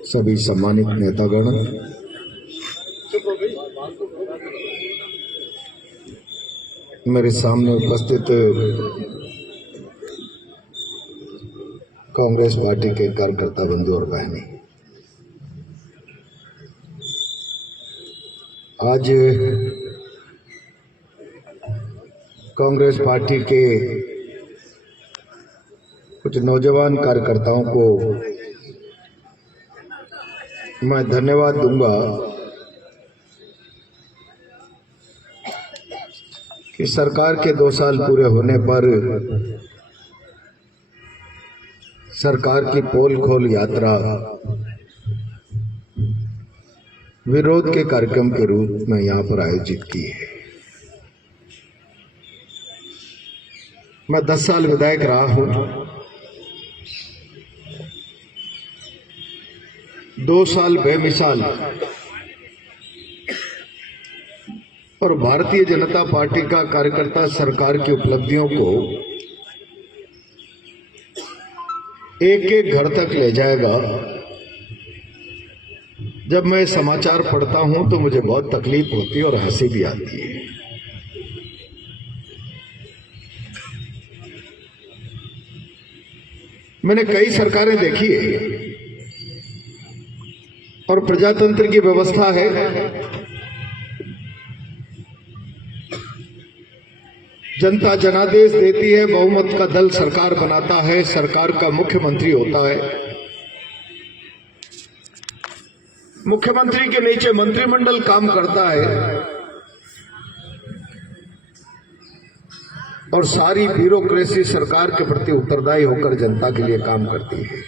सभी सम्मानित नेतागण, मेरे सामने उपस्थित कांग्रेस पार्टी के कार्यकर्ता बंधु और बहनें, आज कांग्रेस पार्टी के कुछ नौजवान कार्यकर्ताओं को मैं धन्यवाद दूंगा कि सरकार के 2 साल पूरे होने पर सरकार की पोल खोल यात्रा विरोध के कार्यक्रम के रूप में यहां पर आयोजित की है। मैं 10 साल विधायक रहा हूं। 2 साल बेमिसाल और भारतीय जनता पार्टी का कार्यकर्ता सरकार की उपलब्धियों को एक एक घर तक ले जाएगा। जब मैं समाचार पढ़ता हूं तो मुझे बहुत तकलीफ होती है और हंसी भी आती है। मैंने कई सरकारें देखी है और प्रजातंत्र की व्यवस्था है। जनता जनादेश देती है, बहुमत का दल सरकार बनाता है, सरकार का मुख्यमंत्री होता है, मुख्यमंत्री के नीचे मंत्रिमंडल काम करता है और सारी ब्यूरोक्रेसी सरकार के प्रति उत्तरदायी होकर जनता के लिए काम करती है।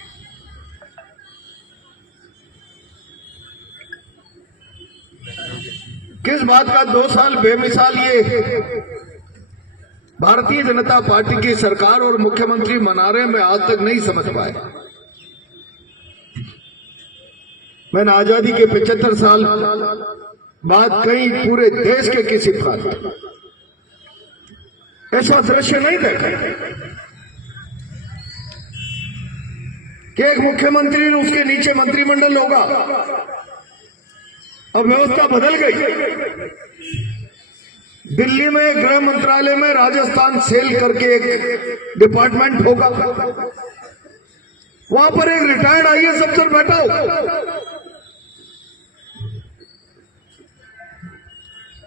किस बात का 2 साल बेमिसाल ये भारतीय जनता पार्टी की सरकार और मुख्यमंत्री मना रहे, मैं आज तक नहीं समझ पाए। मैंने आजादी के 75 साल बाद कहीं पूरे देश के किसी प्रांत ऐसा दृश्य नहीं देखा कि एक मुख्यमंत्री और उसके नीचे मंत्रिमंडल होगा। अब व्यवस्था बदल गई। दिल्ली में गृह मंत्रालय में राजस्थान सेल करके एक डिपार्टमेंट होगा, वहां पर एक रिटायर्ड आईएएस अफसर बैठा होगा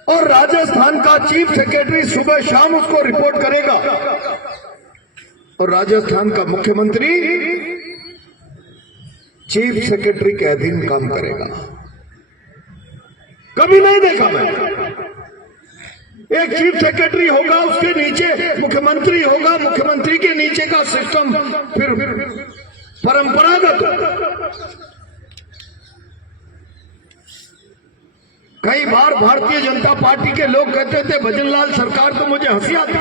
और राजस्थान का चीफ सेक्रेटरी सुबह शाम उसको रिपोर्ट करेगा और राजस्थान का मुख्यमंत्री चीफ सेक्रेटरी के अधीन काम करेगा। कभी नहीं देखा मैं। एक चीफ सेक्रेटरी होगा, उसके नीचे मुख्यमंत्री होगा, मुख्यमंत्री के नीचे का सिस्टम फिर परंपरागत। कई बार भारतीय जनता पार्टी के लोग कहते थे भजनलाल सरकार, तो मुझे हंसी आती।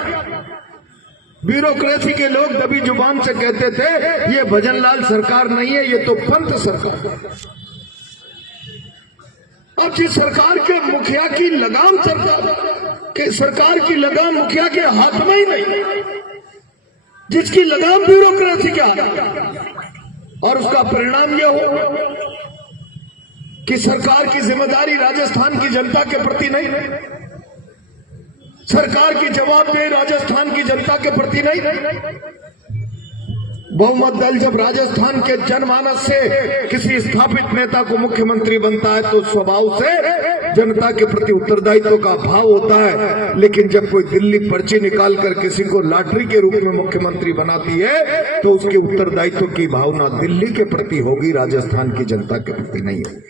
ब्यूरोक्रेसी के लोग दबी जुबान से कहते थे ये भजनलाल सरकार नहीं है, ये तो पंत सरकार। और जिस सरकार के मुखिया की लगाम सरकार की लगाम मुखिया के हाथ में ही नहीं, जिसकी लगाम ब्यूरोक्रेसी के हाथ, और उसका परिणाम यह हो कि सरकार की जिम्मेदारी राजस्थान की जनता के प्रति नहीं, सरकार की जवाबदेही राजस्थान की जनता के प्रति नहीं। बहुमत दल जब राजस्थान के जनमानस से किसी स्थापित नेता को मुख्यमंत्री बनता है तो स्वभाव से जनता के प्रति उत्तरदायित्व का भाव होता है। लेकिन जब कोई दिल्ली पर्ची निकालकर किसी को लॉटरी के रूप में मुख्यमंत्री बनाती है तो उसके उत्तरदायित्व की भावना दिल्ली के प्रति होगी, राजस्थान की जनता के प्रति नहीं होगी।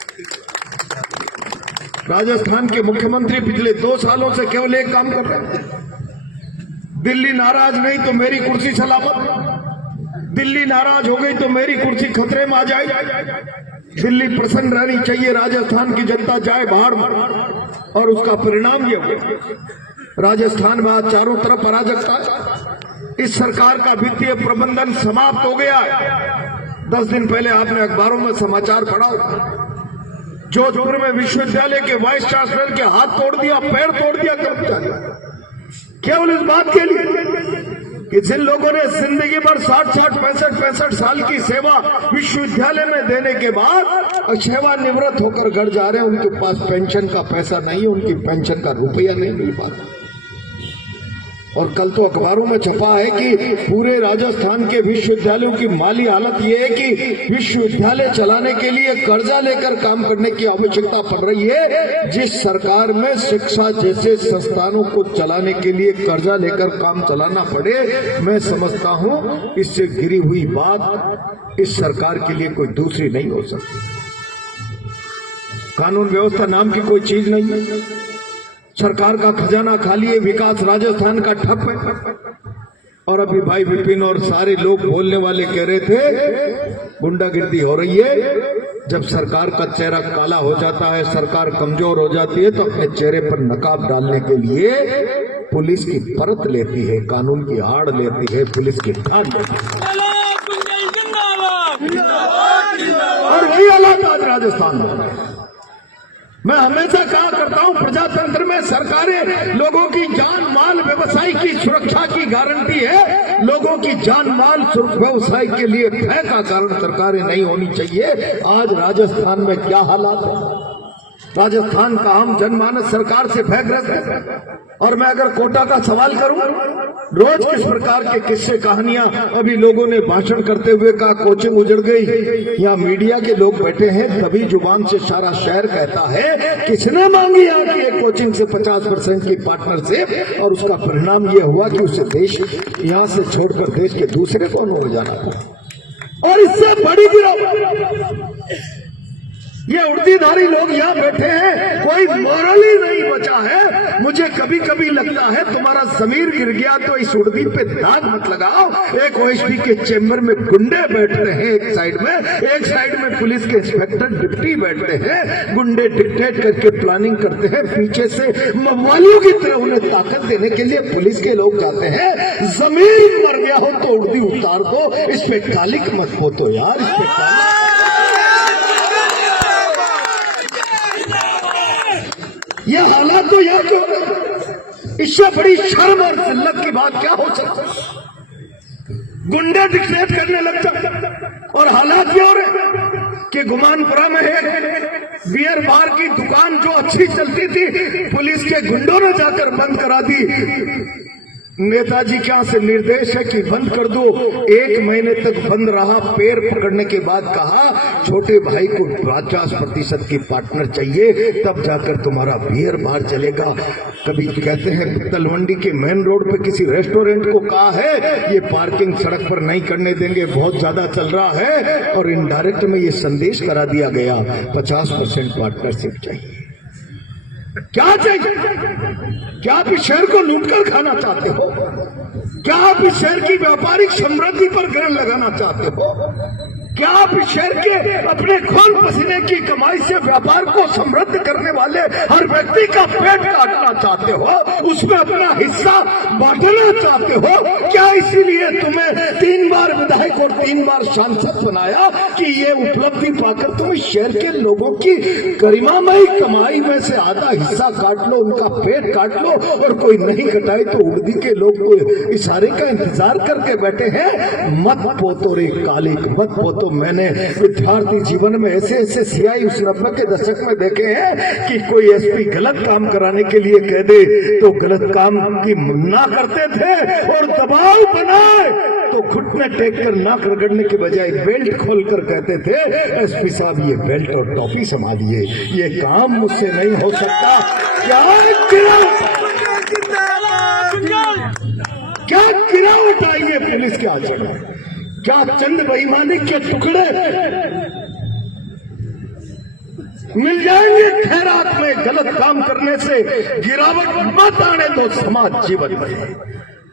राजस्थान के मुख्यमंत्री पिछले 2 सालों से केवल एक काम कर रहे हैं, दिल्ली नाराज नहीं तो मेरी कुर्सी सलामत, दिल्ली नाराज हो गई तो मेरी कुर्सी खतरे में आ जाए, दिल्ली प्रसन्न रहनी चाहिए, राजस्थान की जनता जाए बाहर में। और उसका परिणाम ये हुआ राजस्थान में आज चारों तरफ अराजकता। इस सरकार का वित्तीय प्रबंधन समाप्त हो गया है। 10 दिन पहले आपने अखबारों में समाचार पढ़ा, जोधपुर में विश्वविद्यालय के वाइस चांसलर के हाथ तोड़ दिया, पैर तोड़ दिया कर्मचारी, केवल इस बात के लिए कि जिन लोगों ने जिंदगी भर 60-60, 65 साल की सेवा विश्वविद्यालय में देने के बाद सेवानिवृत्त होकर घर जा रहे हैं, उनके पास पेंशन का पैसा नहीं है, उनकी पेंशन का रुपया नहीं मिल पाता। और कल तो अखबारों में छपा है कि पूरे राजस्थान के विश्वविद्यालयों की माली हालत यह है कि विश्वविद्यालय चलाने के लिए कर्जा लेकर काम करने की आवश्यकता पड़ रही है। जिस सरकार में शिक्षा जैसे संस्थानों को चलाने के लिए कर्जा लेकर काम चलाना पड़े, मैं समझता हूं इससे गिरी हुई बात इस सरकार के लिए कोई दूसरी नहीं हो सकती। कानून व्यवस्था नाम की कोई चीज नहीं है। सरकार का खजाना खाली है, विकास राजस्थान का ठप है। और अभी भाई विपिन और सारे लोग बोलने वाले कह रहे थे गुंडागिर्दी हो रही है। जब सरकार का चेहरा काला हो जाता है, सरकार कमजोर हो जाती है, तो अपने चेहरे पर नकाब डालने के लिए पुलिस की परत लेती है, कानून की आड़ लेती है, पुलिस की ठान लेती है। और वही हालात आज राजस्थान में। मैं हमेशा कहा करता हूं, प्रजातंत्र में सरकारें लोगों की जान माल व्यवसाय की सुरक्षा की गारंटी है। लोगों की जान माल व्यवसाय के लिए भय का कारण सरकारें नहीं होनी चाहिए। आज राजस्थान में क्या हालात है? राजस्थान का आम जनमानस सरकार से भयग्रस्त है। और मैं अगर कोटा का सवाल करूं, रोज किस प्रकार के किस्से कहानियां अभी लोगों ने भाषण करते हुए कहा कोचिंग उजड़ गई, या मीडिया के लोग बैठे हैं तभी जुबान से सारा शहर कहता है किसने मांगी आपकी एक कोचिंग से 50% की पार्टनरशिप, और उसका परिणाम ये हुआ कि उसे देश यहां से छोड़कर देश के दूसरे कोनों में जाना था। और इससे बड़ी गिरोह ये उर्दीधारी लोग यहाँ बैठे हैं, कोई मॉरल ही नहीं बचा है। मुझे कभी कभी लगता है तुम्हारा जमीर गिर गया तो इस उर्दी पे दाग मत लगाओ। एक ओएसडी के चेंबर में गुंडे बैठ रहे हैं एक साइड में पुलिस के इंस्पेक्टर डिप्टी बैठते हैं। गुंडे डिक्टेट करके प्लानिंग करते हैं, पीछे से मवालियों की तरह उन्हें ताकत देने के लिए पुलिस के लोग जाते हैं। जमीर मर गया हो तो उर्दी उतार दो, इस पे कालिक मत हो तो यार, इस पे कालिक। ये हालात तो यहाँ क्यों? इससे बड़ी शर्म और जिल्लत की बात क्या हो सकती? गुंडे डिक्टेट करने लग जाते। और हालात क्या हो रहे कि गुमानपुरा में है बियर बार की दुकान जो अच्छी चलती थी, पुलिस के गुंडों ने जाकर बंद करा दी। नेताजी के यहाँ से निर्देश है कि बंद कर दो। 1 महीने तक बंद रहा। पैर पकड़ने के बाद कहा छोटे भाई को 50% की पार्टनर चाहिए, तब जाकर तुम्हारा बियर बार चलेगा। कभी कहते हैं तलवंडी के मेन रोड पे किसी रेस्टोरेंट को कहा है ये पार्किंग सड़क पर नहीं करने देंगे, बहुत ज्यादा चल रहा है। और इनडायरेक्ट में ये संदेश करा दिया गया 50% पार्टनरशिप चाहिए। क्या चाहिए? क्या आप इस शहर को लूटकर खाना चाहते हो? क्या आप इस शहर की व्यापारिक समृद्धि पर ग्रहण लगाना चाहते हो? क्या आप इस शहर के अपने खून पसीने की कमाई से व्यापार को समृद्ध करने वाले हर व्यक्ति का पेट काटना चाहते हो, उसमें अपना हिस्सा बांटना चाहते हो? क्या इसीलिए तुम्हें 3 बार विधायक और 3 बार सांसद बनाया कि ये उपलब्धि पाकर तुम इस शहर के लोगों की गरिमामयी कमाई में से आधा हिस्सा काट लो, उनका पेट काट लो, और कोई नहीं कटाए तो उर्दी के लोग इशारे का इंतजार करके बैठे हैं? मत पोतो रे कालिक, मत पोतो। तो मैंने विद्यार्थी जीवन में ऐसे सीआई उस 90 के दशक में देखे हैं कि कोई एसपी गलत काम कराने के लिए कह दे तो गलत काम की मना करते थे, और दबाव बनाए तो घुटने टेक कर नाक रगड़ने के बजाय बेल्ट खोलकर कहते थे एसपी साहब ये बेल्ट और टॉपी संभालिए, ये काम मुझसे नहीं हो सकता। क्या गिरावट आई है पुलिस के आचरण में? क्या चंद बेईमानी के टुकड़े मिल जाएंगे खैरात में? गलत काम करने से गिरावट मत आने दो समाज जीवन में।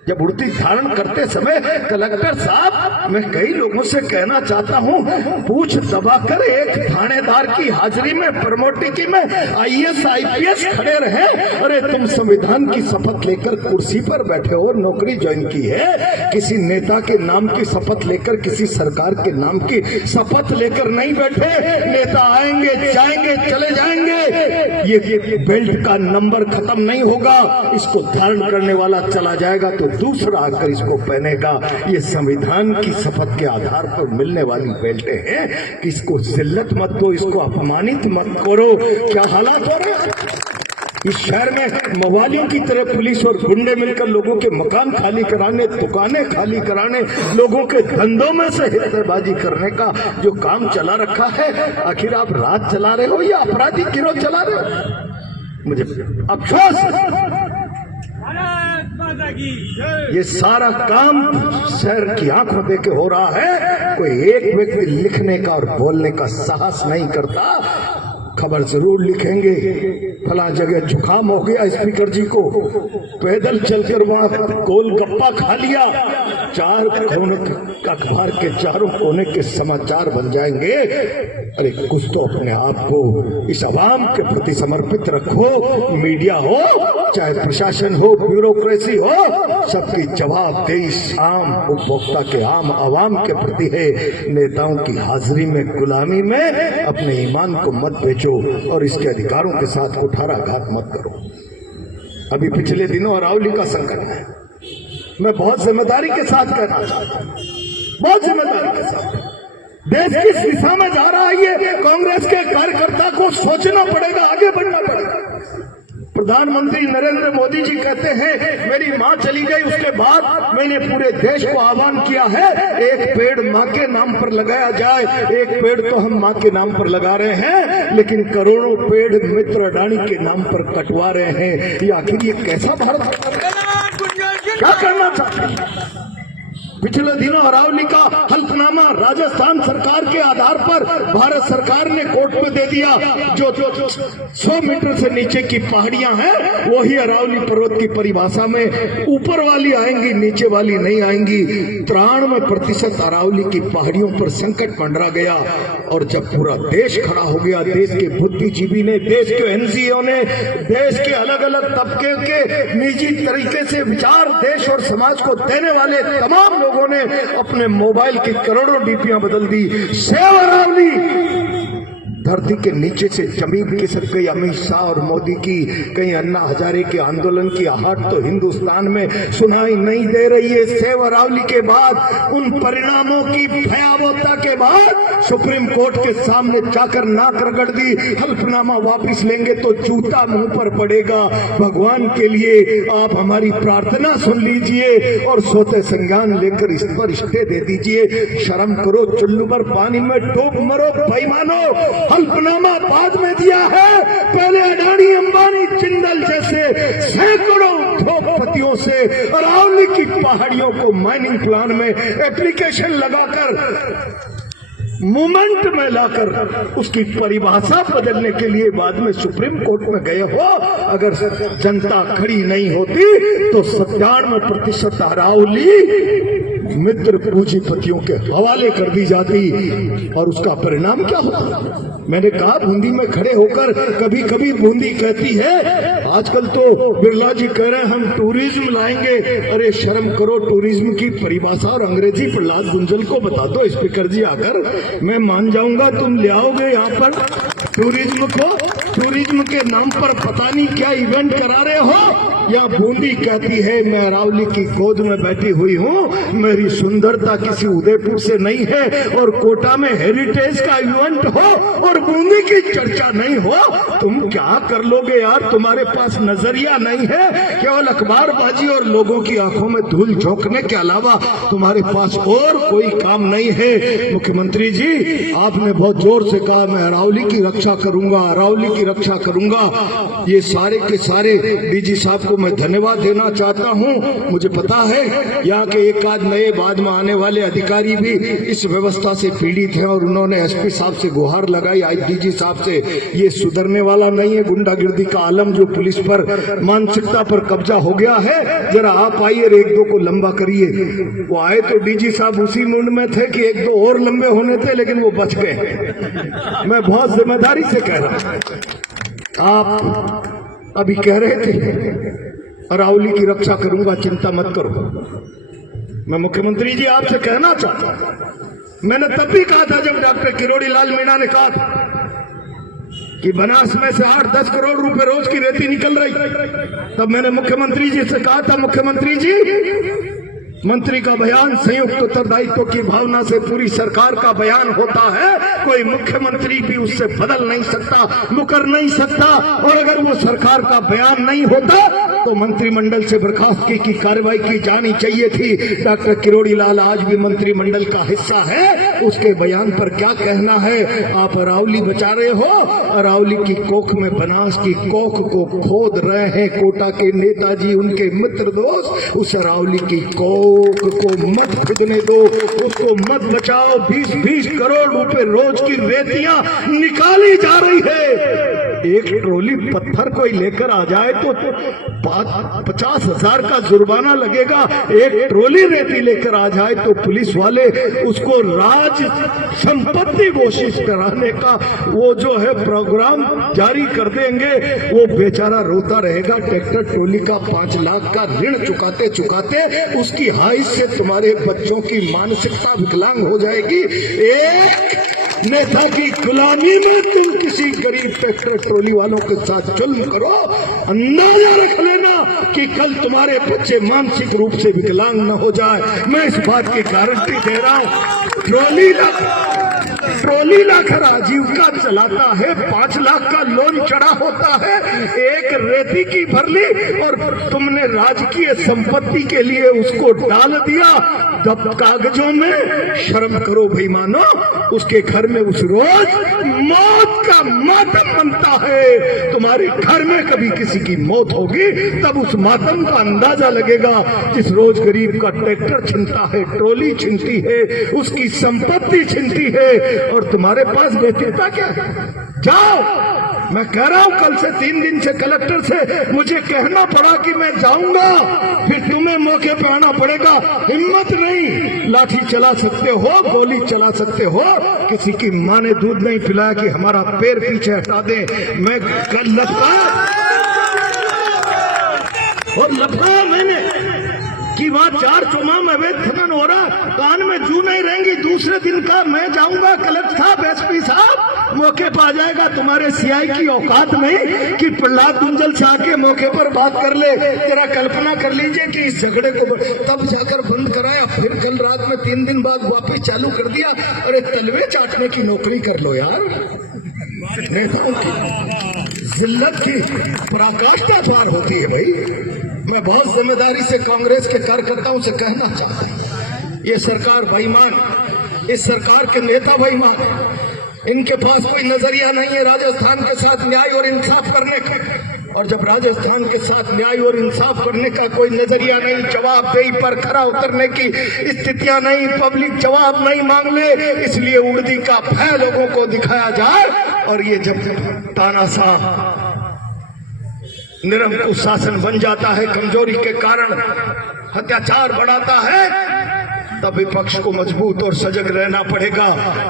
जब उर्दी धारण करते समय कलेक्टर साहब, मैं कई लोगों से कहना चाहता हूं, पूछ दबाकर एक थानेदार की हाजिरी में प्रमोटिकी में आईएएस आईपीएस खड़े रहे। अरे तुम संविधान की शपथ लेकर कुर्सी पर बैठे हो, नौकरी ज्वाइन की है, किसी नेता के नाम की शपथ लेकर, किसी सरकार के नाम की शपथ लेकर नहीं बैठे। नेता आएंगे जाएंगे चले जाएंगे, ये बेल्ट का नंबर खत्म नहीं होगा। इसको धारण करने वाला चला जाएगा तो दूसरा आकर इसको पहनेगा। ये संविधान की शपथ के आधार पर मिलने वाली बेल्टें हैं, इसको जिल्लत मत दो, इसको अपमानित मत करो। क्या हालात हो रहे हैं इस शहर में, मवालियों की तरह पुलिस और गुंडे मिलकर लोगों के मकान खाली कराने, दुकानें खाली कराने, लोगों के धंधों में से हिस्सेबाजी करने का जो काम चला रखा है। आखिर आप राज चला रहे हो या अपराधी गिरोह चला रहे हो? मुझे अफसोस, ये सारा काम शहर की आंखों देख के हो रहा है। कोई एक व्यक्ति लिखने का और बोलने का साहस नहीं करता। खबर जरूर लिखेंगे, फला जगह जुकाम हो गया स्पीकर जी को, पैदल चलकर वहां गोलगप्पा खा लिया। चार कोने अखबार के चारों कोने के समाचार बन जाएंगे। अरे कुछ तो अपने आप को इस आवाम के प्रति समर्पित रखो। मीडिया हो चाहे प्रशासन हो, ब्यूरोक्रेसी हो, सबकी जवाबदेही आम उपभोक्ता के, आम आवाम के प्रति है। नेताओं की हाजिरी में, गुलामी में अपने ईमान को मत बेचो और इसके अधिकारों के साथ कुठाराघात मत करो। अभी पिछले दिनों अरावली का संकट है, मैं बहुत जिम्मेदारी के साथ कहना चाहता हूं, बहुत जिम्मेदारी के साथ। देश किस दिशा में जा रहा है ये कांग्रेस के कार्यकर्ता को सोचना पड़ेगा, आगे बढ़ना पड़ेगा। प्रधानमंत्री नरेंद्र मोदी जी कहते हैं मेरी मां चली गई, उसके बाद मैंने पूरे देश को आह्वान किया है एक पेड़ मां के नाम पर लगाया जाए। एक पेड़ तो हम मां के नाम पर लगा रहे हैं, लेकिन करोड़ों पेड़ मित्र अडानी के नाम पर कटवा रहे हैं। ये आखिर ये कैसा भारत, क्या करना चाहते हैं? पिछले दिनों अरावली का हल्फनामा राजस्थान सरकार के आधार पर भारत सरकार ने कोर्ट में दे दिया। जो 100 मीटर से नीचे की पहाड़ियां हैं वही अरावली पर्वत की परिभाषा में ऊपर वाली आएंगी, नीचे वाली नहीं आएंगी। 93% अरावली की पहाड़ियों पर संकट मंडरा गया। और जब पूरा देश खड़ा हो गया, देश के बुद्धिजीवी ने, देश के एनजीओ ने, देश के अलग अलग तबके के निजी तरीके से विचार देश और समाज को देने वाले तमाम लोगों ने अपने मोबाइल की करोड़ों डीपीयां बदल दी। सेव अरावली, धरती के नीचे से जमीन खिसक गई। अमित शाह और मोदी की, कहीं अन्ना हजारे के आंदोलन की आहट तो हिंदुस्तान में सुनाई नहीं दे रही है। सेव अरावली के बाद, उन परिणामों की भयावहता के बाद सुप्रीम कोर्ट के सामने जाकर नाक रगड़ दी। हल्फनामा वापस लेंगे तो जूता मुंह पर पड़ेगा। भगवान के लिए आप हमारी प्रार्थना सुन लीजिए और सोते संज्ञान लेकर इस पर स्टे दे दीजिए। शर्म करो, चुल्लू पर पानी में डूब मरो बेईमानो। हल्फनामा बाद में दिया है, पहले अडानी, अंबानी, जिंदल जैसे सैकड़ों उद्योगपतियों से अरावली की पहाड़ियों को माइनिंग प्लान में एप्लीकेशन लगाकर, मूवमेंट में लाकर उसकी परिभाषा बदलने के लिए बाद में सुप्रीम कोर्ट में गए हो। अगर जनता खड़ी नहीं होती तो 97% अरावली मित्र पूंजीपतियों के हवाले कर दी जाती। और उसका परिणाम क्या होता? मैंने कहा बूंदी में खड़े होकर, कभी कभी बूंदी कहती है, आजकल तो बिरला जी कह रहे हैं हम टूरिज्म लाएंगे। अरे शर्म करो, टूरिज्म की परिभाषा और अंग्रेजी प्रहलाद गुंजल को बता दो स्पीकर जी आकर, मैं मान जाऊंगा तुम ले आओगे यहाँ पर टूरिज्म को। टूरिज्म के नाम पर पता नहीं क्या इवेंट करा रहे हो। या बूंदी कहती है मैं अरावली की गोद में बैठी हुई हूँ, मेरी सुंदरता किसी उदयपुर से नहीं है। और कोटा में हेरिटेज का इवेंट हो और बूंदी की चर्चा नहीं हो, तुम क्या कर लोगे यार? तुम्हारे पास नजरिया नहीं है, केवल अखबारबाजी और लोगों की आंखों में धूल झोंकने के अलावा तुम्हारे पास और कोई काम नहीं है। मुख्यमंत्री जी, आपने बहुत जोर से कहा मैं अरावली की रक्षा करूंगा, अरावली की रक्षा करूंगा। ये सारे के सारे डीजी साहब को मैं धन्यवाद देना चाहता हूं। मुझे पता है यहाँ के एक आध नए बाद में आने वाले अधिकारी भी इस व्यवस्था से पीड़ित हैं और उन्होंने एसपी साहब से गुहार लगाई, आईडीजी साहब से। ये सुधरने वाला नहीं है। गुंडागिर्दी का आलम जो पुलिस पर, मानसिकता पर कब्जा हो गया है, जरा आप आइए और एक दो को लंबा करिए। वो आए तो डीजी साहब उसी मूड में थे कि एक दो और लंबे होने थे, लेकिन वो बच गए। मैं बहुत जिम्मेदारी से कह रहा हूं। आप अभी कह रहे थे अरावली की रक्षा करूंगा, चिंता मत करो। मैं मुख्यमंत्री जी आपसे कहना चाहता हूं, मैंने तब भी कहा था जब डॉक्टर किरोड़ी लाल मीणा ने कहा था कि बनास में से 8-10 करोड़ रुपए रोज की रेती निकल रही। तब मैंने मुख्यमंत्री जी से कहा था, मुख्यमंत्री जी मंत्री का बयान संयुक्त उत्तरदायित्व की भावना से पूरी सरकार का बयान होता है, कोई मुख्यमंत्री भी उससे बदल नहीं सकता, मुकर नहीं सकता। और अगर वो सरकार का बयान नहीं होता तो मंत्रिमंडल से बर्खास्तगी की कार्रवाई की जानी चाहिए थी। डॉक्टर किरोड़ी लाल आज भी मंत्रिमंडल का हिस्सा है, उसके बयान पर क्या कहना है? आप अरावली बचा रहे हो, अरावली की कोख में बनास की कोख को खोद रहे हैं कोटा के नेताजी, उनके मित्र दोस्त। उस अरावली की कोख को मत खुदने दो, उसको मत बचाओ। 20-20 करोड़ रुपए रोज की रेतियां निकाली जा रही है। एक ट्रोली पत्थर कोई लेकर आ जाए तो 50,000 का जुर्माना लगेगा। एक ट्रोली रेती लेकर आ जाए तो पुलिस वाले उसको राज संपत्ति घोषित कराने का वो जो है प्रोग्राम जारी कर देंगे। वो बेचारा रोता रहेगा। ट्रैक्टर ट्रोली का 5 लाख का ऋण चुकाते चुकाते उसकी हाइट से तुम्हारे बच्चों की मानसिकता विकलांग हो जाएगी। एक नेता की गुलामी में तुम किसी गरीब ट्रैक्टर ट्रोली वालों के साथ जुल्म करो, अंदाजा रख लेना कि कल तुम्हारे बच्चे मानसिक रूप से विकलांग न हो जाए। मैं इस बात की गारंटी दे रहा हूँ। ट्रोली लाकर आजीविका चलाता है, 5 लाख का लोन चढ़ा होता है, एक रेती की भर ली और तुमने राजकीय संपत्ति के लिए उसको डाल दिया जब कागजों में। शर्म करो भाई, मानो उसके घर में उस रोज मौत का मातम बनता है। तुम्हारे घर में कभी किसी की मौत होगी तब उस मातम का अंदाजा लगेगा। जिस रोज गरीब का ट्रैक्टर छिनता है, ट्रोली छिनती है, उसकी संपत्ति छिनती है, और तुम्हारे पास बेचता क्या है? जाओ, मैं कह रहा हूं कल से 3 दिन से कलेक्टर से मुझे कहना पड़ा कि मैं जाऊंगा, फिर तुम्हें मौके पे आना पड़ेगा। हिम्मत नहीं, लाठी चला सकते हो, गोली चला सकते हो, किसी की माँ ने दूध नहीं पिलाया कि हमारा पैर पीछे हटा दे। मैं कल लफड़ा मैंने कि वहाँ 4 चुमाम अवैध खनन हो रहा, कान में जू नहीं रहेंगी। दूसरे दिन का मैं जाऊंगा, कलेक्टर साहब, एसपी साहब मौके पर आ जाएगा। तुम्हारे सीआई की औकात नहीं कि प्रहलाद गुंजल से आके मौके पर बात कर ले। तेरा कल्पना कर लीजिए कि इस झगड़े को तब जाकर बंद कराया, फिर कल रात में 3 दिन बाद वापस चालू कर दिया। अरे तलवे चाटने की नौकरी कर लो यार। नेताओं की जिल्लत की पराकाष्ठा पार होती है भाई। मैं बहुत जिम्मेदारी से कांग्रेस के कार्यकर्ताओं से कहना चाहता हूँ, ये सरकार बेईमान, इस सरकार के नेता बेईमान, इनके पास कोई नजरिया नहीं है राजस्थान के साथ न्याय और इंसाफ करने का। और जब राजस्थान के साथ न्याय और इंसाफ करने का कोई नजरिया नहीं, जवाबदेही पर खरा उतरने की स्थितियां नहीं, पब्लिक जवाब नहीं मांग ले, इसलिए उर्दी का भय लोगों को दिखाया जाए। और ये जब तानाशाह निरंकुश शासन बन जाता है, कमजोरी के कारण अत्याचार बढ़ाता है, तब विपक्ष को मजबूत और सजग रहना पड़ेगा।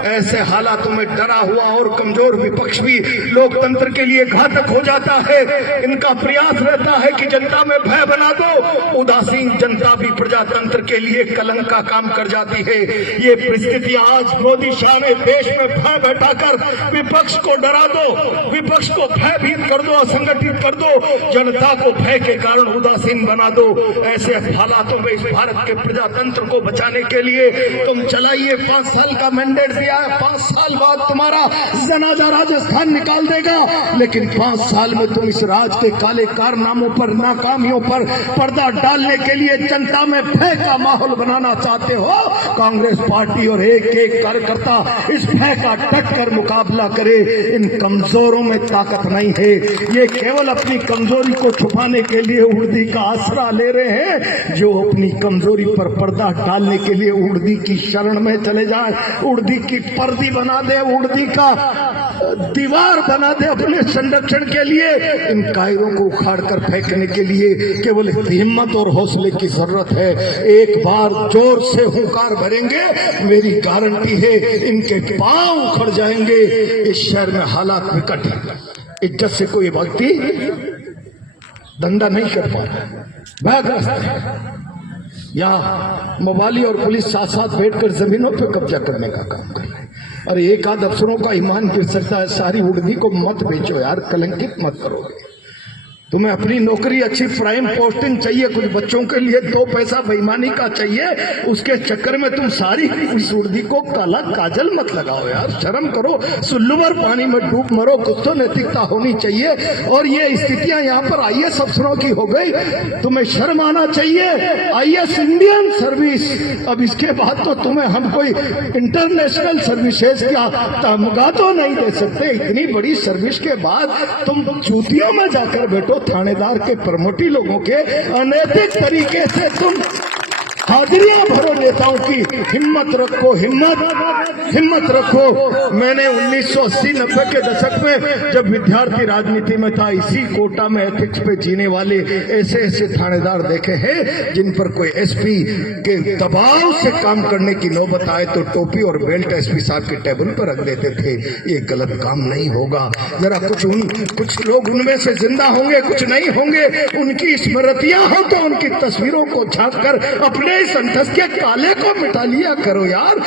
ऐसे हालातों में डरा हुआ और कमजोर विपक्ष भी लोकतंत्र के लिए घातक हो जाता है। इनका प्रयास रहता है कि जनता में भय बना दो। उदासीन जनता भी प्रजातंत्र के लिए कलंक का काम कर जाती है। ये परिस्थिति आज मोदी शाह ने देश में भय बैठाकर विपक्ष को डरा दो, विपक्ष को भयभीत कर दो, असंगठित कर दो, जनता को भय के कारण उदासीन बना दो। ऐसे हालातों में इस भारत के प्रजातंत्र को बचाने के लिए तुम चलाइए। 5 साल का मैंडेट दिया है, 5 साल बाद तुम्हारा जनाजा राजस्थान निकाल देगा, लेकिन 5 साल में तुम इस राज के काले कारनामों पर, नाकामियों पर पर्दा डालने के लिए जनता में भय का माहौल बनाना चाहते हो। कांग्रेस पार्टी और एक एक कार्यकर्ता इस भय का डट कर मुकाबला करे। इन कमजोरों में ताकत नहीं है, ये केवल अपनी कमजोरी को छुपाने के लिए उर्दी का आसरा ले रहे हैं। जो अपनी कमजोरी पर पर्दा डालने के लिए उर्दी की शरण में चले जाए, उर्दी की पर्दी बना दे, उर्दी का दीवार बना दे अपने संरक्षण के लिए, इन कायरों को उखाड़ कर फेंकने के लिए केवल हिम्मत और हौसले की जरूरत है। एक बार जोर से हुंकार भरेंगे, मेरी गारंटी है इनके पांव उखड़ जाएंगे। इस शहर में हालात विकट है, इज्जत से कोई व्यक्ति धंधा नहीं कर पा रहा, भयग्रस्त है, या मोबाली और पुलिस साथ साथ बैठकर जमीनों पर कब्जा करने का काम कर रहे हैं। और एक आध अफसरों का ईमान गिर सकता है, सारी उड़दी को मत बेचो यार, कलंकित मत करोगे। तुम्हें अपनी नौकरी अच्छी प्राइम पोस्टिंग चाहिए, कुछ बच्चों के लिए 2 पैसा बेईमानी का चाहिए, उसके चक्कर में तुम सारी इस उड़दी को काला काजल मत लगाओ यार, शर्म करो, सुल्लुवर पानी में डूब मरो, कुछ तो नैतिकता होनी चाहिए। और ये स्थितियां यहाँ पर आईएएस अफसरों की हो गई, तुम्हें शर्म आना चाहिए। आईएएस इंडियन सर्विस, अब इसके बाद तो तुम्हें हम कोई इंटरनेशनल सर्विसेज का तमगा तो नहीं दे सकते। इतनी बड़ी सर्विस के बाद तुम चूतियों में जाकर बैठो, थानेदार के प्रमोटी लोगों के अनैतिक तरीके से तुम हाजिरियां भरो नेताओं की। हिम्मत रखो, हिम्मत रखो। मैंने 1980-90 के दशक में जब विद्यार्थी राजनीति में था, इसी कोटा में एथिक्स पे जीने वाले ऐसे ऐसे थानेदार देखे हैं जिन पर कोई एसपी के दबाव से काम करने की नौबत आए तो टोपी और बेल्ट एसपी साहब के टेबल पर रख देते थे। ये गलत काम नहीं होगा। जरा कुछ लोग उनमें से जिंदा होंगे, कुछ नहीं होंगे, उनकी स्मृतियां हो तो उनकी तस्वीरों को झांक कर अपने संतस के काले को मिटा लिया करो यार।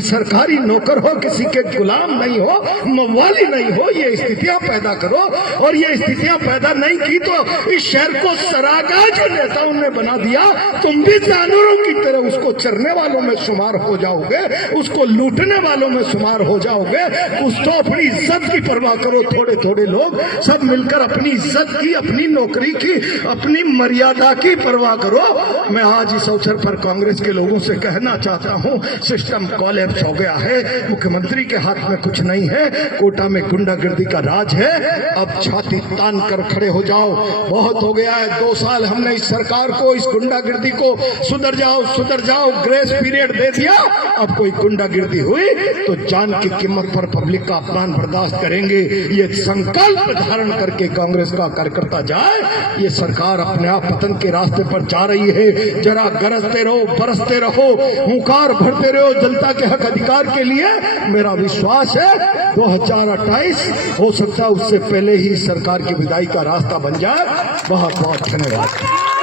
सरकारी नौकर हो, किसी के गुलाम नहीं हो, मवाली नहीं हो, ये स्थितियां पैदा करो। और ये स्थितियां पैदा नहीं की तो इस शहर को सरागा जो नेताओं ने बना दिया, तुम भी जानवरों की तरह उसको चरने वालों में शुमार हो जाओगे, उसको लूटने वालों में शुमार हो जाओगे। कुछ तो अपनी इज्जत की परवाह करो। थोड़े थोड़े लोग सब मिलकर अपनी इज्जत की, अपनी नौकरी की, अपनी मर्यादा की परवाह करो। मैं आज इस अवसर पर कांग्रेस के लोगों से कहना चाहता हूं, सिस्टम कोलैप्स हो गया है, मुख्यमंत्री के हाथ में कुछ नहीं है, कोटा में गुंडागर्दी का राज है। अब छाती तान कर खड़े हो जाओ, बहुत हो गया है। 2 साल हमने इस सरकार को, इस गुंडागर्दी को सुधर जाओ ग्रेस पीरियड दे दिया। अब कोई गुंडागर्दी हुई तो जान की कीमत पर पब्लिक का अपमान बर्दाश्त करेंगे। ये संकल्प धारण करके कांग्रेस का कार्यकर्ता जाए, ये सरकार अपने आप पतन के रास्ते पर जा रही है। जरा गरजते रहो, बरसते रहो, हुंकार भरते रहो जनता के हक अधिकार के लिए। मेरा विश्वास है 2028 हो सकता है उससे पहले ही सरकार की विदाई का रास्ता बन जाए। बहुत बहुत धन्यवाद।